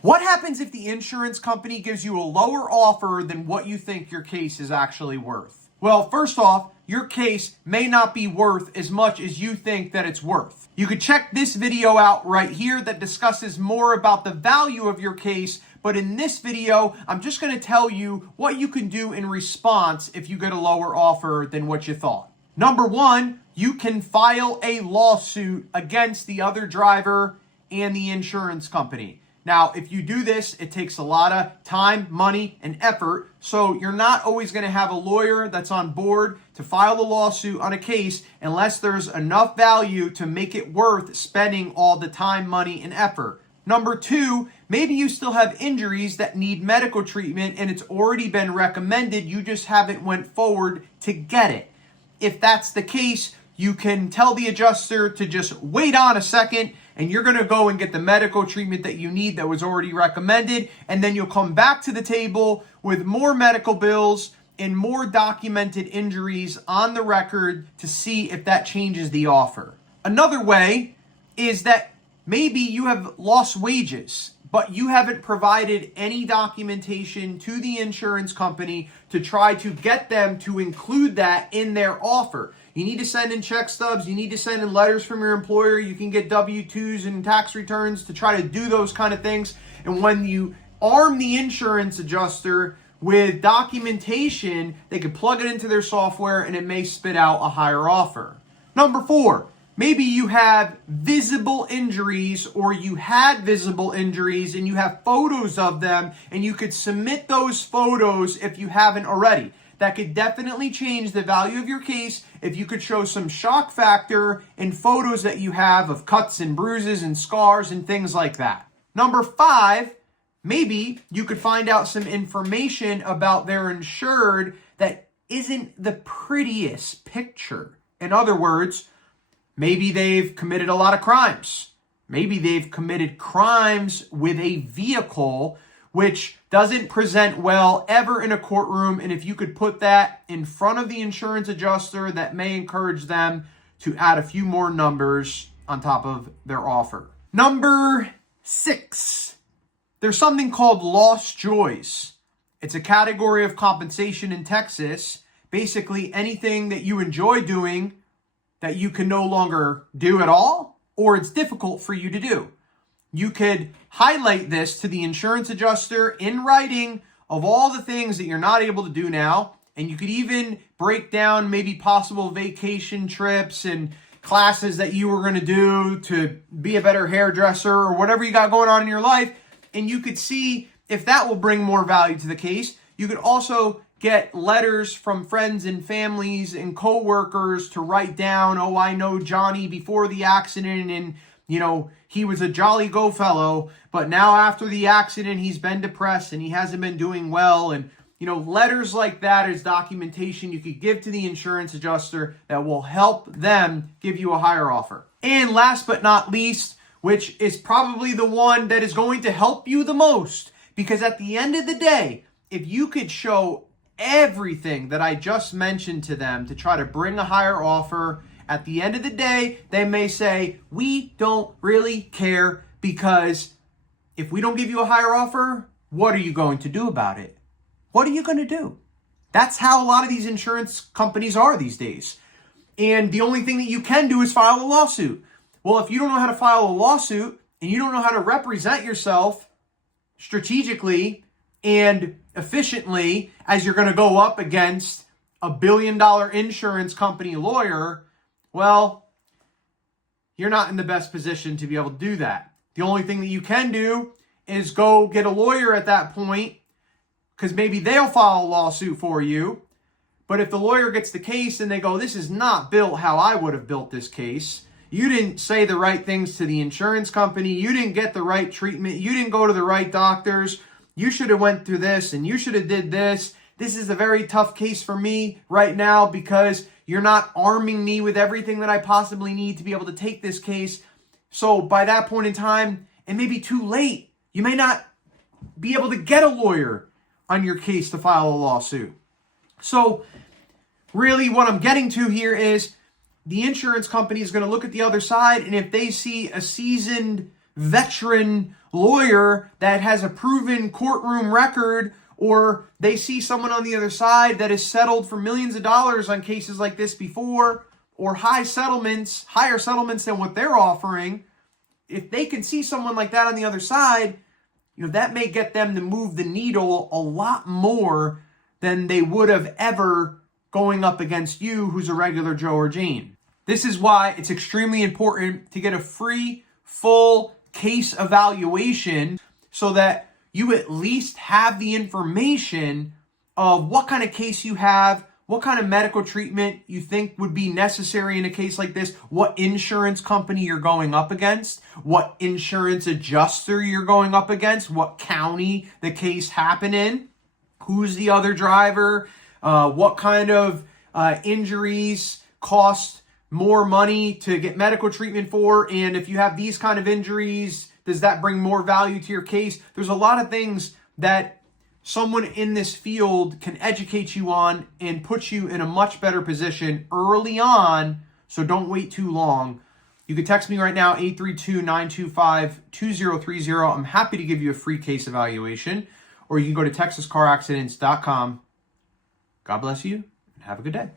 What happens if the insurance company gives you a lower offer than what you think your case is actually worth? Well, first off, your case may not be worth as much as you think that it's worth. You could check this video out right here that discusses more about the value of your case, but in this video, I'm just going to tell you what you can do in response if you get a lower offer than what you thought. Number one, you can file a lawsuit against the other driver and the insurance company. Now, if you do this, it takes a lot of time, money, and effort, so you're not always going to have a lawyer that's on board to file the lawsuit on a case unless there's enough value to make it worth spending all the time, money, and effort. Number two, maybe you still have injuries that need medical treatment and it's already been recommended, you just haven't went forward to get it. If that's the case, you can tell the adjuster to just wait on a second and you're going to go and get the medical treatment that you need that was already recommended, and then you'll come back to the table with more medical bills and more documented injuries on the record to see if that changes the offer. Another way is that maybe you have lost wages, but you haven't provided any documentation to the insurance company to try to get them to include that in their offer. You need to send in check stubs. You need to send in letters from your employer. You can get W-2s and tax returns to try to do those kind of things. And when you arm the insurance adjuster with documentation, they can plug it into their software and it may spit out a higher offer. Number four, maybe you have visible injuries or you had visible injuries and you have photos of them and you could submit those photos if you haven't already. That could definitely change the value of your case if you could show some shock factor in photos that you have of cuts and bruises and scars and things like that. Number five, maybe you could find out some information about their insured that isn't the prettiest picture. In other words, maybe they've committed a lot of crimes. Maybe they've committed crimes with a vehicle which doesn't present well ever in a courtroom. And if you could put that in front of the insurance adjuster, that may encourage them to add a few more numbers on top of their offer. Number six, there's something called lost joys. It's a category of compensation in Texas. Basically anything that you enjoy doing that you can no longer do at all, or it's difficult for you to do. You could highlight this to the insurance adjuster in writing of all the things that you're not able to do now. And you could even break down maybe possible vacation trips and classes that you were going to do to be a better hairdresser or whatever you got going on in your life. And you could see if that will bring more value to the case. You could also get letters from friends and families and coworkers to write down, oh, I know Johnny before the accident and he was a jolly go fellow, but now after the accident, he's been depressed and he hasn't been doing well. And, letters like that is documentation you could give to the insurance adjuster that will help them give you a higher offer. And last but not least, which is probably the one that is going to help you the most, because at the end of the day, if you could show everything that I just mentioned to them to try to bring a higher offer, at the end of the day, they may say, we don't really care because if we don't give you a higher offer, what are you going to do about it? What are you going to do? That's how a lot of these insurance companies are these days. And the only thing that you can do is file a lawsuit. Well, if you don't know how to file a lawsuit and you don't know how to represent yourself strategically and efficiently as you're going to go up against a billion-dollar insurance company lawyer, well, you're not in the best position to be able to do that. The only thing that you can do is go get a lawyer at that point, because maybe they'll file a lawsuit for you. But if the lawyer gets the case and they go, this is not built how I would have built this case, you didn't say the right things to the insurance company, you didn't get the right treatment, you didn't go to the right doctors, you should have went through this and you should have did this. This is a very tough case for me right now because you're not arming me with everything that I possibly need to be able to take this case. So by that point in time, it may be too late. You may not be able to get a lawyer on your case to file a lawsuit. So really what I'm getting to here is the insurance company is going to look at the other side, and if they see a seasoned veteran lawyer that has a proven courtroom record, or they see someone on the other side that has settled for millions of dollars on cases like this before, or higher settlements than what they're offering. If they can see someone like that on the other side, that may get them to move the needle a lot more than they would have ever going up against you, who's a regular Joe or Jane. This is why it's extremely important to get a free, full case evaluation so that you at least have the information of what kind of case you have, what kind of medical treatment you think would be necessary in a case like this, what insurance company you're going up against, what insurance adjuster you're going up against, what county the case happened in, who's the other driver, what kind of injuries cost more money to get medical treatment for, and if you have these kind of injuries, does that bring more value to your case? There's a lot of things that someone in this field can educate you on and put you in a much better position early on, so don't wait too long. You can text me right now, 832-925-2030. I'm happy to give you a free case evaluation, or you can go to texascaraccidents.com. God bless you, and have a good day.